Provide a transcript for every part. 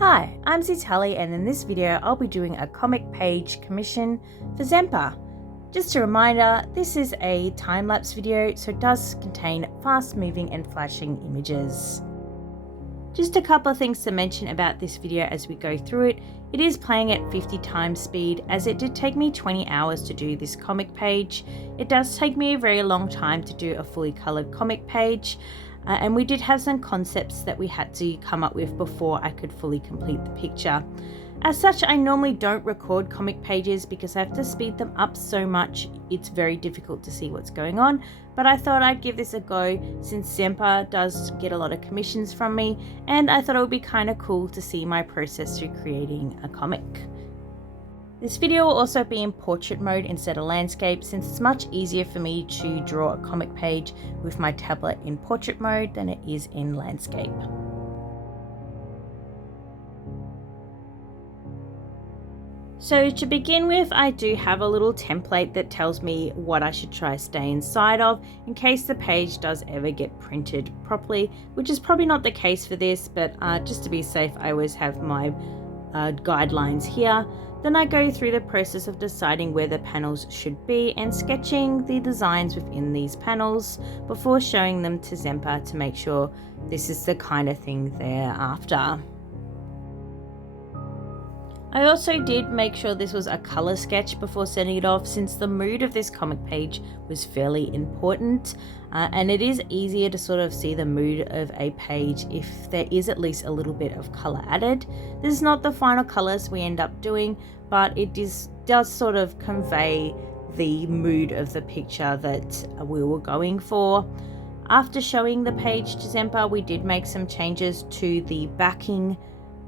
Hi, I'm Zitali, and in this video I'll be doing a comic page commission for Zemper. Just a reminder, this is a time-lapse video, so it does contain fast-moving and flashing images. Just a couple of things to mention about this video as we go through it. It is playing at 50 times speed, as it did take me 20 hours to do this comic page. It does take me a very long time to do a fully coloured comic page. And we did have some concepts that we had to come up with before I could fully complete the picture. As such, I normally don't record comic pages because I have to speed them up so much it's very difficult to see what's going on, but I thought I'd give this a go since Zemper does get a lot of commissions from me, and I thought it would be kind of cool to see my process through creating a comic. This video will also be in portrait mode instead of landscape, since it's much easier for me to draw a comic page with my tablet in portrait mode than it is in landscape. So to begin with, I do have a little template that tells me what I should try to stay inside of in case the page does ever get printed properly, which is probably not the case for this, but just to be safe, I always have my guidelines here. Then I go through the process of deciding where the panels should be and sketching the designs within these panels before showing them to Zemper to make sure this is the kind of thing they're after. I also did make sure this was a colour sketch before sending it off, since the mood of this comic page was fairly important, and it is easier to sort of see the mood of a page if there is at least a little bit of colour added. This is not the final colours we end up doing, but it does sort of convey the mood of the picture that we were going for. After showing the page to Zemper, we did make some changes to the backing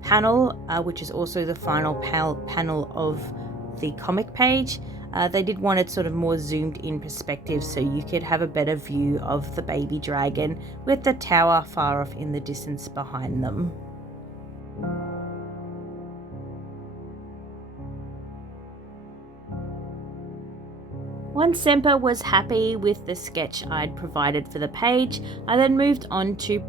panel, which is also the final panel of the comic page. They did want it sort of more zoomed in perspective so you could have a better view of the baby dragon with the tower far off in the distance behind them. Once Zemper was happy with the sketch I'd provided for the page, I then moved on to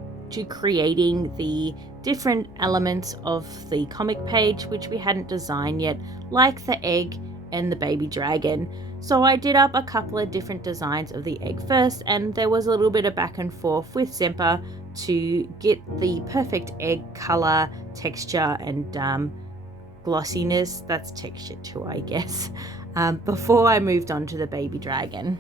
creating the different elements of the comic page which we hadn't designed yet, like the egg and the baby dragon. So I did up a couple of different designs of the egg first, and there was a little bit of back and forth with Zemper to get the perfect egg color, texture, and glossiness. That's texture too, I guess, before I moved on to the baby dragon.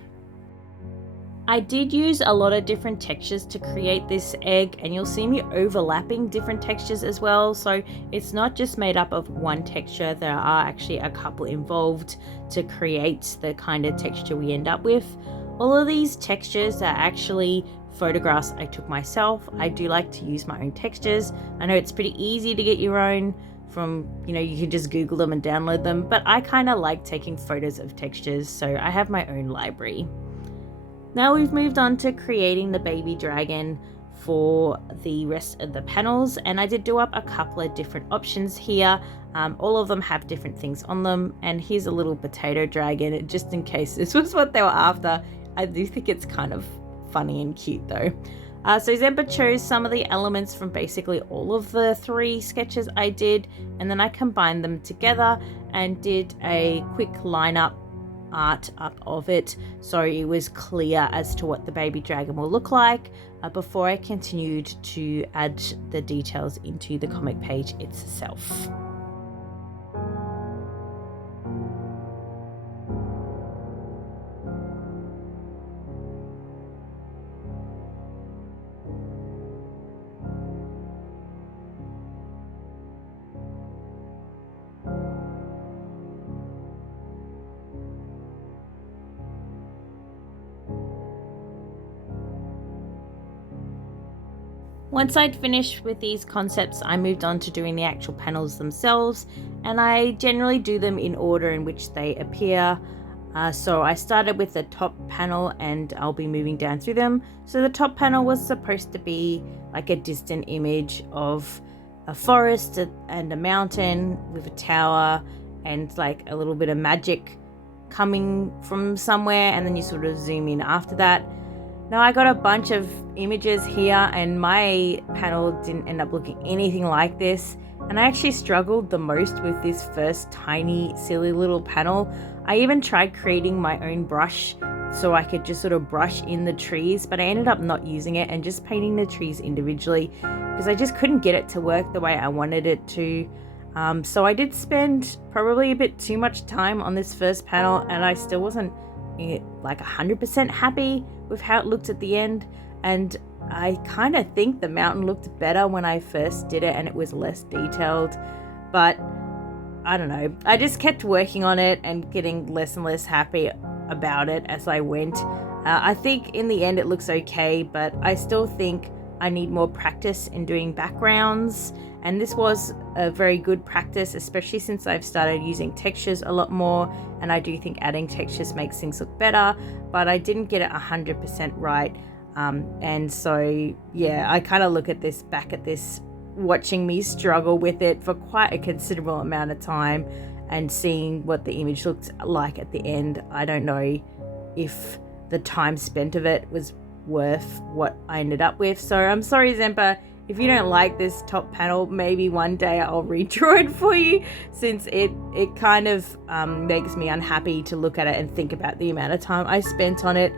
I did use a lot of different textures to create this egg, and you'll see me overlapping different textures as well, so it's not just made up of one texture. There are actually a couple involved to create the kind of texture we end up with. All of these textures are actually photographs I took myself. I do like to use my own textures. I know it's pretty easy to get your own from, you can just Google them and download them, but I kind of like taking photos of textures, so I have my own library. Now we've moved on to creating the baby dragon for the rest of the panels, and I did do up a couple of different options here. All of them have different things on them, and here's a little potato dragon just in case this was what they were after. I do think it's kind of funny and cute though. So Zemper chose some of the elements from basically all of the 3 sketches I did, and then I combined them together and did a quick lineup art up of it, so it was clear as to what the baby dragon will look like before I continued to add the details into the comic page itself. Once I'd finished with these concepts, I moved on to doing the actual panels themselves, and I generally do them in order in which they appear. So I started with the top panel, and I'll be moving down through them. So the top panel was supposed to be like a distant image of a forest and a mountain with a tower and like a little bit of magic coming from somewhere, and then you sort of zoom in after that. Now I got a bunch of images here and my panel didn't end up looking anything like this, and I actually struggled the most with this first tiny silly little panel. I even tried creating my own brush so I could just sort of brush in the trees, but I ended up not using it and just painting the trees individually because I just couldn't get it to work the way I wanted it to. So I did spend probably a bit too much time on this first panel, and I still wasn't like 100% happy with how it looked at the end. And I kind of think the mountain looked better when I first did it and it was less detailed, but I don't know. I just kept working on it and getting less and less happy about it as I went. I think in the end it looks okay, but I still think I need more practice in doing backgrounds, and this was a very good practice, especially since I've started using textures a lot more, and I do think adding textures makes things look better, but I didn't get it 100% right. And so yeah, I kind of look at this, back at this, watching me struggle with it for quite a considerable amount of time and seeing what the image looked like at the end. I don't know if the time spent of it was worth what I ended up with. So I'm sorry, Zemper, if you don't like this top panel. Maybe one day I'll redraw it for you, since it kind of makes me unhappy to look at it and think about the amount of time I spent on it.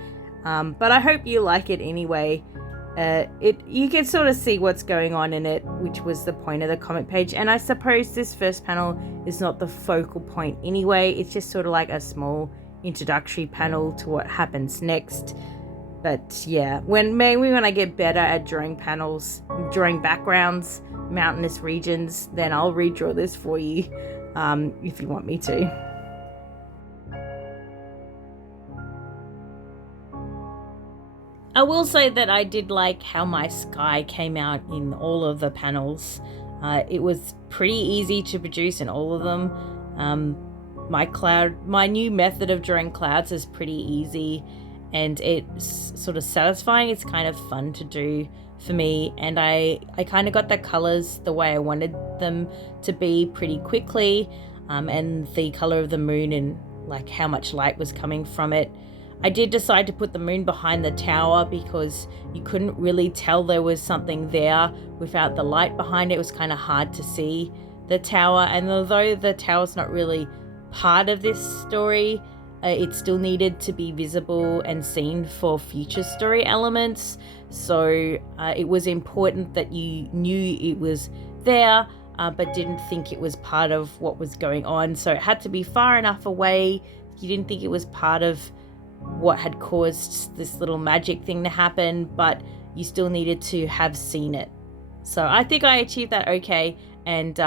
But I hope you like it anyway. You can sort of see what's going on in it, which was the point of the comic page. And I suppose this first panel is not the focal point anyway. It's just sort of like a small introductory panel to what happens next. But yeah, maybe when I get better at drawing panels, drawing backgrounds, mountainous regions, then I'll redraw this for you, if you want me to. I will say that I did like how my sky came out in all of the panels. It was pretty easy to produce in all of them. My new method of drawing clouds is pretty easy, and it's sort of satisfying. It's kind of fun to do for me, and I kind of got the colors the way I wanted them to be pretty quickly, and the color of the moon and like how much light was coming from it. I did decide to put the moon behind the tower because you couldn't really tell there was something there without the light behind it. It was kind of hard to see the tower, and although the tower's not really part of this story, it still needed to be visible and seen for future story elements. So it was important that you knew it was there, but didn't think it was part of what was going on. So it had to be far enough away you didn't think it was part of what had caused this little magic thing to happen, but you still needed to have seen it. So I think I achieved that okay, and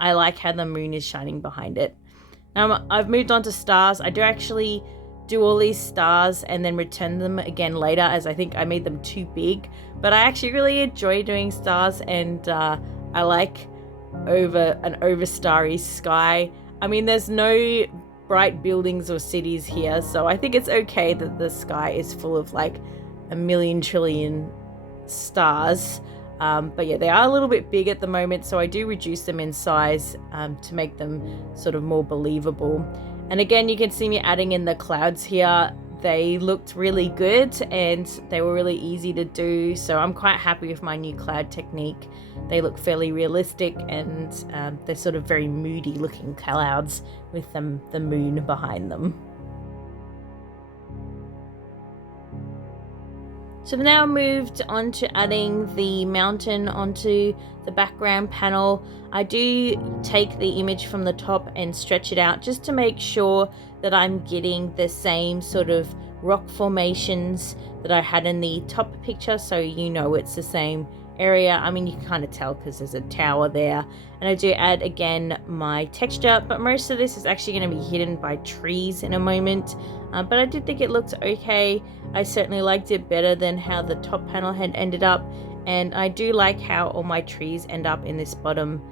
I like how the moon is shining behind it. Now I've moved on to stars. I do actually do all these stars and then return them again later, as I think I made them too big, but I actually really enjoy doing stars, and I like an over starry sky. I mean, there's no bright buildings or cities here, so I think it's okay that the sky is full of like a million trillion stars. But yeah, they are a little bit big at the moment, so I do reduce them in size to make them sort of more believable. And again, you can see me adding in the clouds here. They looked really good and they were really easy to do, so I'm quite happy with my new cloud technique. They look fairly realistic, and they're sort of very moody looking clouds with the moon behind them. So I've now moved on to adding the mountain onto the background panel. I do take the image from the top and stretch it out just to make sure that I'm getting the same sort of rock formations that I had in the top picture, so you know it's the same area. I mean, you can kind of tell because there's a tower there. And I do add again my texture, but most of this is actually going to be hidden by trees in a moment. But I did think it looked okay. I certainly liked it better than how the top panel had ended up, and I do like how all my trees end up in this bottom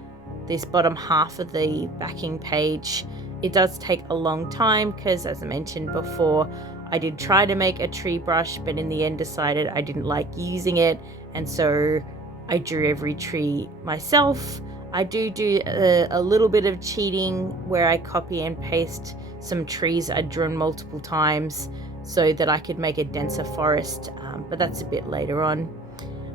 half of the backing page. It does take a long time because, as I mentioned before, I did try to make a tree brush, but in the end decided I didn't like using it, and so I drew every tree myself. I do a little bit of cheating where I copy and paste some trees I'd drawn multiple times so that I could make a denser forest, but that's a bit later on.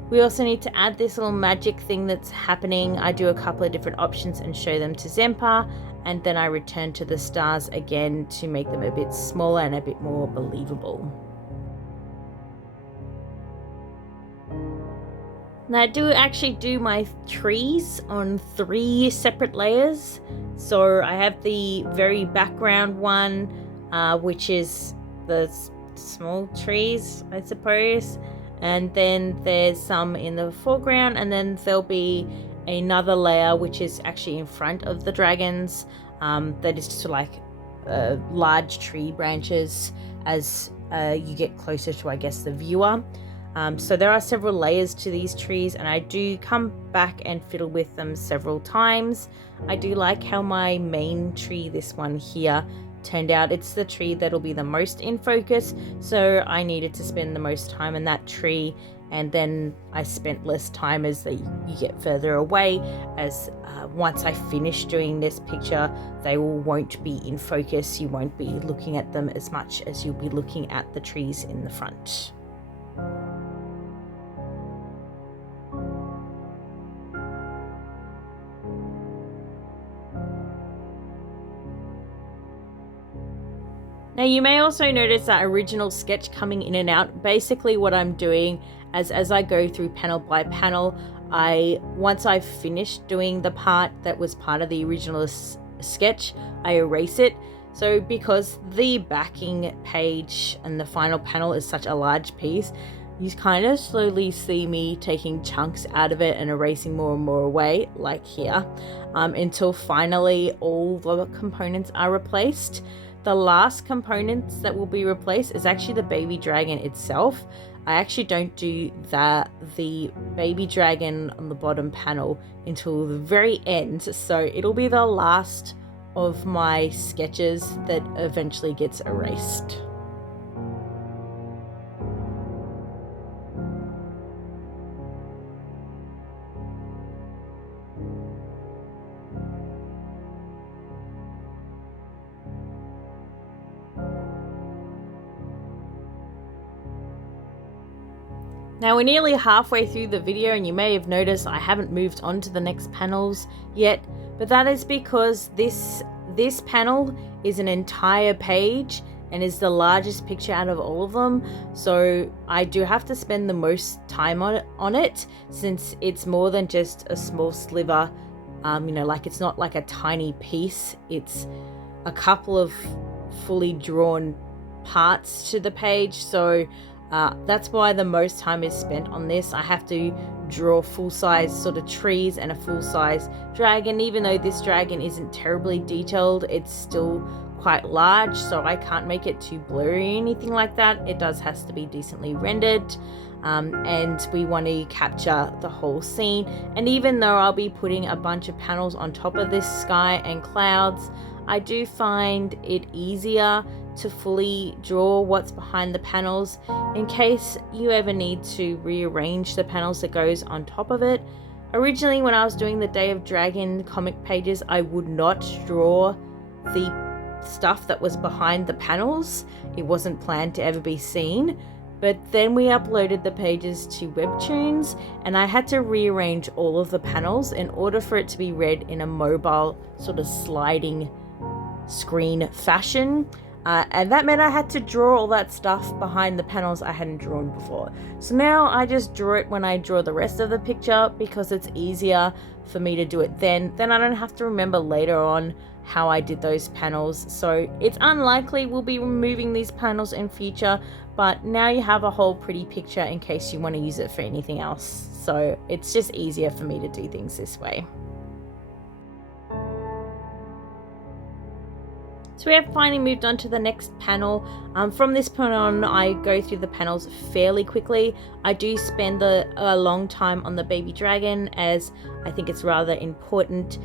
We also need to add this little magic thing that's happening. I do a couple of different options and show them to Zemper, and then I return to the stars again to make them a bit smaller and a bit more believable. Now I do actually do my trees on 3 separate layers. So I have the very background one, which is the small trees, I suppose. And then there's some in the foreground, and then there'll be another layer which is actually in front of the dragons, that is just like large tree branches as you get closer to, I guess, the viewer. So there are several layers to these trees, and I do come back and fiddle with them several times. I do like how my main tree, this one here, turned out. It's the tree that'll be the most in focus, so I needed to spend the most time in that tree, and then I spent less time as you get further away, as once I finish doing this picture they won't be in focus. You won't be looking at them as much as you'll be looking at the trees in the front. Now you may also notice that original sketch coming in and out. Basically what I'm doing as I go through panel by panel, once I've finished doing the part that was part of the original sketch, I erase it. So because the backing page and the final panel is such a large piece, you kind of slowly see me taking chunks out of it and erasing more and more away, like here, until finally all the components are replaced. The last components that will be replaced is actually the baby dragon itself. I actually don't do the baby dragon on the bottom panel until the very end, so it'll be the last of my sketches that eventually gets erased. Now we're nearly halfway through the video, and you may have noticed I haven't moved on to the next panels yet, but that is because this panel is an entire page and is the largest picture out of all of them, so I do have to spend the most time on it since it's more than just a small sliver. Like it's not like a tiny piece, it's a couple of fully drawn parts to the page, so that's why the most time is spent on this. I have to draw full-size sort of trees and a full-size dragon. Even though this dragon isn't terribly detailed, it's still quite large, so I can't make it too blurry or anything like that. It has to be decently rendered, and we want to capture the whole scene. And even though I'll be putting a bunch of panels on top of this sky and clouds, I do find it easier to fully draw what's behind the panels in case you ever need to rearrange the panels that goes on top of it. Originally, when I was doing the Day of Dragon comic pages, I would not draw the stuff that was behind the panels. It wasn't planned to ever be seen. But then we uploaded the pages to Webtoons, and I had to rearrange all of the panels in order for it to be read in a mobile sort of sliding screen fashion. And that meant I had to draw all that stuff behind the panels I hadn't drawn before. So now I just draw it when I draw the rest of the picture because it's easier for me to do it then. Then I don't have to remember later on how I did those panels. So it's unlikely we'll be removing these panels in future, but now you have a whole pretty picture in case you want to use it for anything else. So it's just easier for me to do things this way. So we have finally moved on to the next panel. From this point on, I go through the panels fairly quickly. I do spend a long time on the baby dragon as I think it's rather important.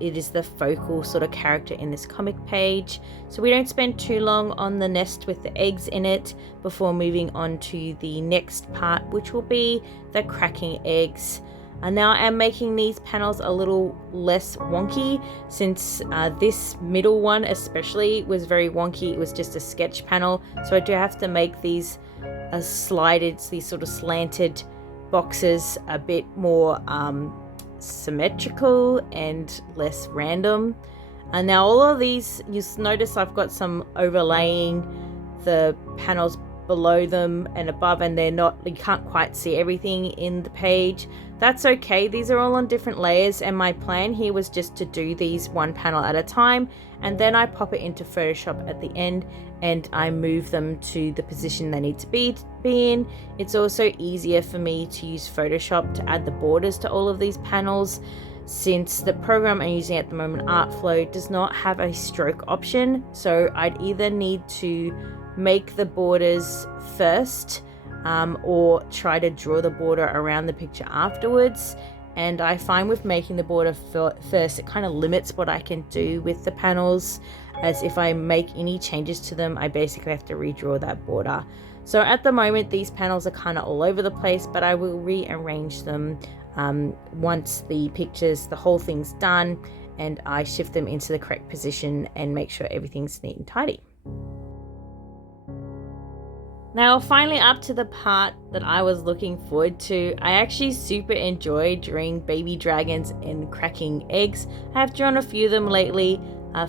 It is the focal sort of character in this comic page. So we don't spend too long on the nest with the eggs in it before moving on to the next part, which will be the cracking eggs. And now I'm making these panels a little less wonky, since this middle one especially was very wonky. It was just a sketch panel, so I do have to make these these sort of slanted boxes a bit more symmetrical and less random. And now all of these, you notice I've got some overlaying the panels below them and above, and you can't quite see everything in the page. That's okay, these are all on different layers, and my plan here was just to do these one panel at a time, and then I pop it into Photoshop at the end and I move them to the position they need to be in. It's also easier for me to use Photoshop to add the borders to all of these panels, since the program I'm using at the moment, Artflow, does not have a stroke option. So I'd either need to make the borders first or try to draw the border around the picture afterwards. And I find with making the border first, it kind of limits what I can do with the panels, as if I make any changes to them, I basically have to redraw that border. So at the moment, these panels are kind of all over the place, but I will rearrange them once the whole thing's done, and I shift them into the correct position and make sure everything's neat and tidy. Now, finally up to the part that I was looking forward to. I actually super enjoy drawing baby dragons and cracking eggs. I have drawn a few of them lately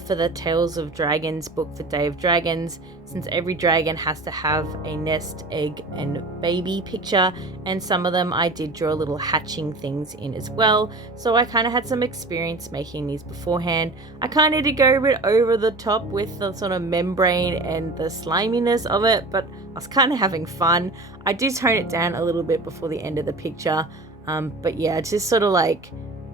for the Tales of Dragons book for Day of Dragons, since every dragon has to have a nest, egg, and baby picture, and some of them I did draw little hatching things in as well. So I kind of had some experience making these beforehand. I kind of did go a bit over the top with the sort of membrane and the sliminess of it, but I was kind of having fun. I did tone it down a little bit before the end of the picture, but yeah, it's just sort of like,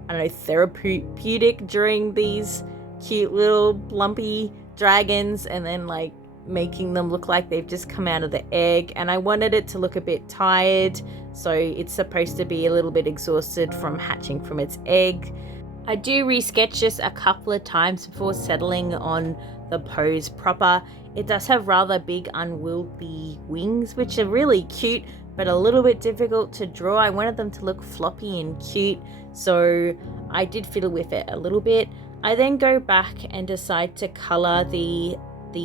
I don't know, therapeutic drawing these cute little lumpy dragons and then like making them look like they've just come out of the egg. And I wanted it to look a bit tired, so it's supposed to be a little bit exhausted from hatching from its egg. I do resketch this a couple of times before settling on the pose proper. It does have rather big unwieldy wings, which are really cute but a little bit difficult to draw. I wanted them to look floppy and cute, so I did fiddle with it a little bit. I then go back and decide to color the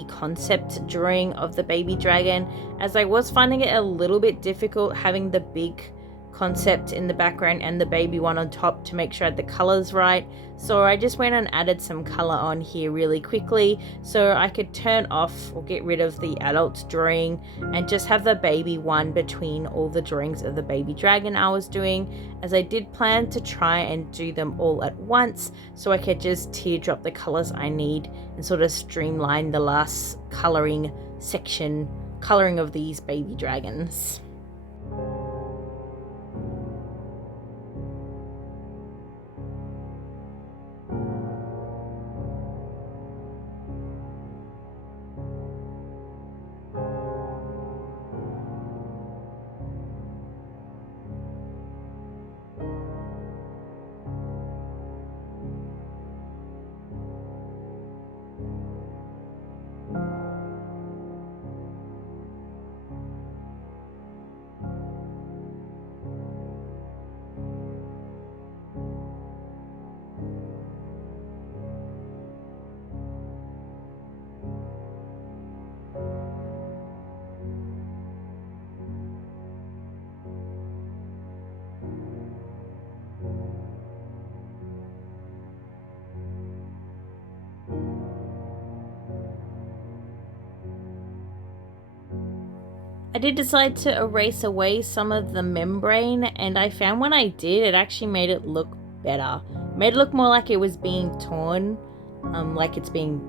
concept drawing of the baby dragon, as I was finding it a little bit difficult having the big concept in the background and the baby one on top to make sure I had the colors right. So I just went and added some color on here really quickly so I could turn off or get rid of the adult drawing and just have the baby one between all the drawings of the baby dragon I was doing, as I did plan to try and do them all at once so I could just teardrop the colors I need and sort of streamline the last coloring of these baby dragons. I did decide to erase away some of the membrane, and I found when I did, it actually made it look better. Made it look more like it was being torn, like it's being,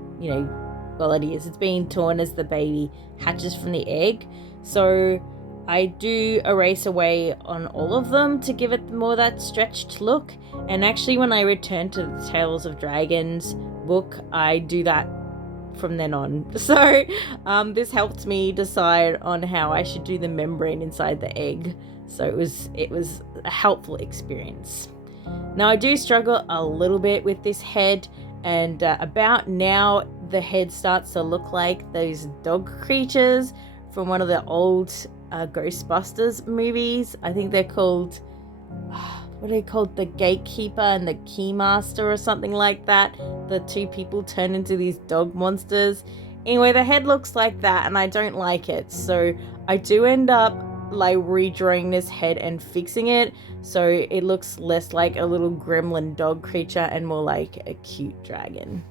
well, it is. It's being torn as the baby hatches from the egg. So I do erase away on all of them to give it more that stretched look. And actually, when I return to the Tales of Dragons book, I do that from then on. So this helped me decide on how I should do the membrane inside the egg. So it was a helpful experience. Now I do struggle a little bit with this head, and about now the head starts to look like those dog creatures from one of the old Ghostbusters movies. I think they're called what are they called? The gatekeeper and the keymaster or something like that. The two people turn into these dog monsters. Anyway, the head looks like that and I don't like it. So I do end up like redrawing this head and fixing it so it looks less like a little gremlin dog creature and more like a cute dragon.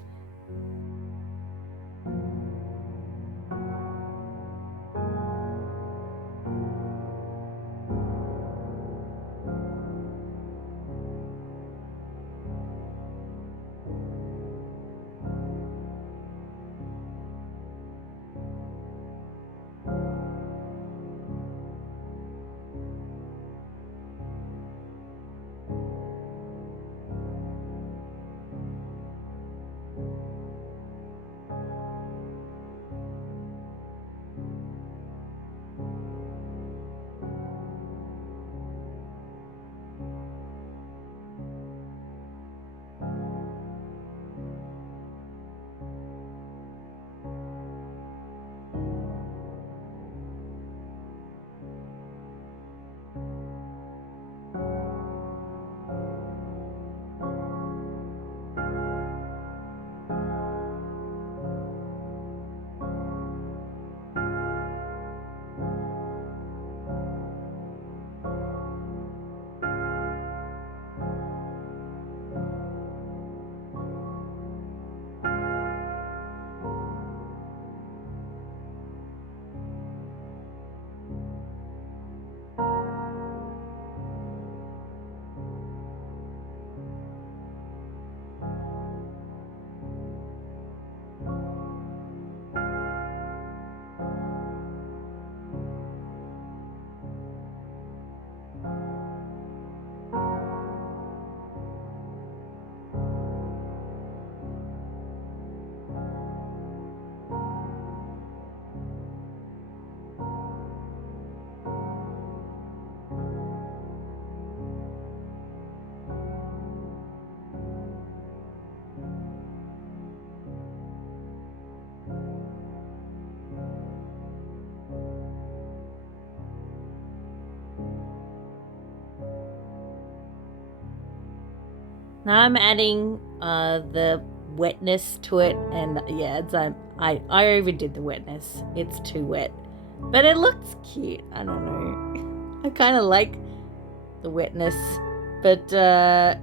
Now I'm adding the wetness to it, and yeah, I overdid the wetness. It's too wet, but it looks cute. I don't know. I kind of like the wetness, but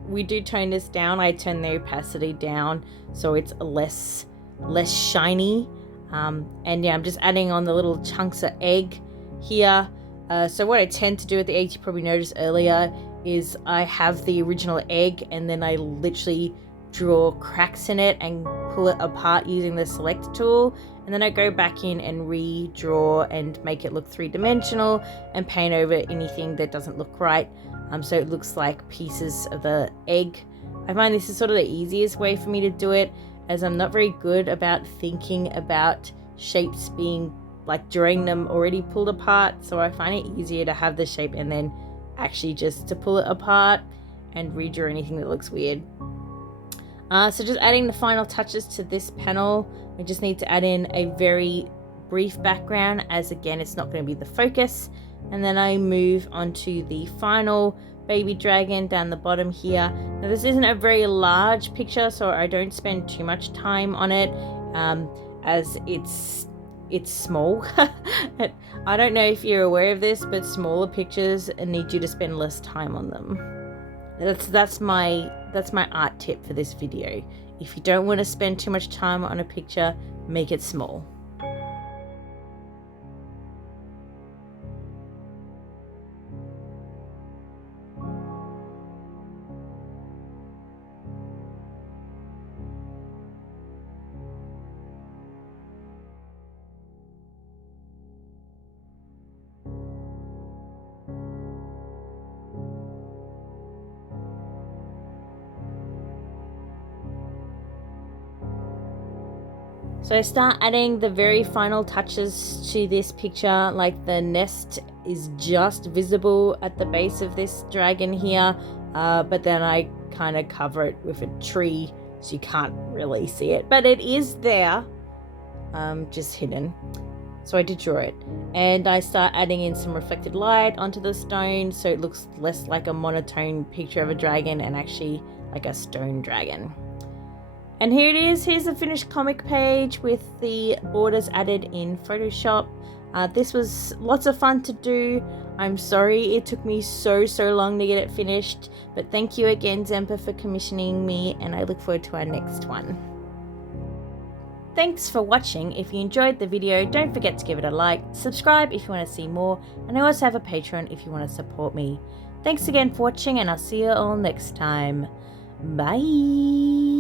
we do tone this down. I turn the opacity down so it's less shiny. And yeah, I'm just adding on the little chunks of egg here. So what I tend to do at the eggs, you probably noticed earlier, is I have the original egg and then I literally draw cracks in it and pull it apart using the select tool, and then I go back in and redraw and make it look three-dimensional and paint over anything that doesn't look right, so it looks like pieces of the egg. I find this is sort of the easiest way for me to do it, as I'm not very good about thinking about shapes being like drawing them already pulled apart, so I find it easier to have the shape and then actually just to pull it apart and redraw anything that looks weird. So just adding the final touches to this panel, we just need to add in a very brief background, as again it's not going to be the focus, and then I move on to the final baby dragon down the bottom here. Now this isn't a very large picture, so I don't spend too much time on it, as it's small. I don't know if you're aware of this, but smaller pictures need you to spend less time on them. That's my art tip for this video. If you don't want to spend too much time on a picture, make it small. So I start adding the very final touches to this picture, like the nest is just visible at the base of this dragon here, but then I kind of cover it with a tree so you can't really see it, but it is there, just hidden. So I did draw it, and I start adding in some reflected light onto the stone so it looks less like a monotone picture of a dragon and actually like a stone dragon. And here it is. Here's the finished comic page with the borders added in Photoshop. This was lots of fun to do. I'm sorry it took me so long to get it finished, but thank you again, Zemper, for commissioning me, and I look forward to our next one. Thanks for watching. If you enjoyed the video, don't forget to give it a like, subscribe if you want to see more, and I also have a Patreon if you want to support me. Thanks again for watching, and I'll see you all next time. Bye!